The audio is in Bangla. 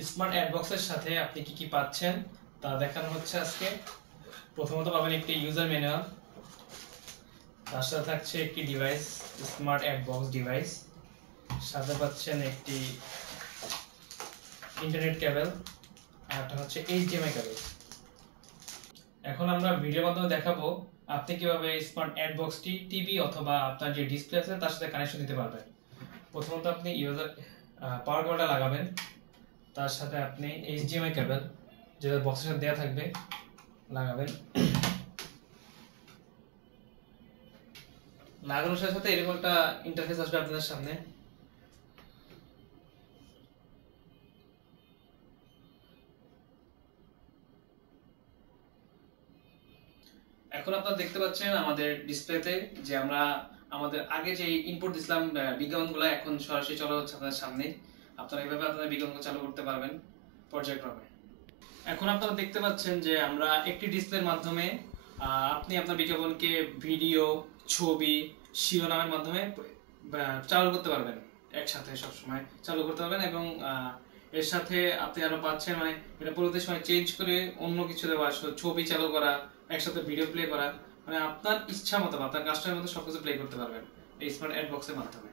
স্মার্ট অ্যাডবক্সের সাথে আপনি কি কি পাচ্ছেন তা দেখানো হচ্ছে আজকে। প্রথমত পাবেন একটি ইউজার ম্যানুয়াল, তার সাথে থাকছে একটি ডিভাইস, স্মার্ট অ্যাডবক্স ডিভাইস, সাথে পাচ্ছেন একটি ইন্টারনেট কেবল, আর একটা হচ্ছে এইচডিএমআই কেবল। এখন আমরা ভিডিওর মাধ্যমে দেখাবো আপনি কিভাবে স্মার্ট অ্যাডবক্সটি টিভি অথবা আপনার যে ডিসপ্লে আছে তার সাথে কানেকশন দিতে পারবেন। প্রথমত আপনি ইউজার পাওয়ার কেবলটা লাগাবেন, তার সাথে আপনি এইচডিএমআই কেবল যেটা বক্সের সাথে দেওয়া থাকবে লাগাবেন। লাগানোর সাথে সাথে এরকম একটা ইন্টারফেস আসবে আপনাদের সামনে। এখন আপনারা দেখতে পাচ্ছেন আমাদের ডিসপ্লেতে যে আমরা আমাদের আগে যে ইনপুট দিছিলাম বিজ্ঞাপনগুলো এখন সরাসরি চলা হচ্ছে আপনাদের সামনে। আপনারা এইভাবে আপনাদের বিজ্ঞাপনগুলো চালু করতে পারবেন পর্যায়ক্রমে। এখন আপনারা দেখতে পাচ্ছেন যে আমরা একটি ডিসপ্লের মাধ্যমে আপনি আপনার বিজ্ঞাপনকে ভিডিও, ছবি, শিরোনামের মাধ্যমে চালু করতে পারবেন, একসাথে সবসময় চালু করতে পারবেন। এবং এর সাথে আপনি আরো পাচ্ছেন মানে এটা পরবর্তী সময় চেঞ্জ করে অন্য কিছু দেওয়া, ছবি চালু করা, একসাথে ভিডিও প্লে করা, মানে আপনার ইচ্ছা মতো আপনার কাস্টমারের মতো সবকিছু প্লে করতে পারবেন এই স্মার্ট অ্যাডবক্সের মাধ্যমে।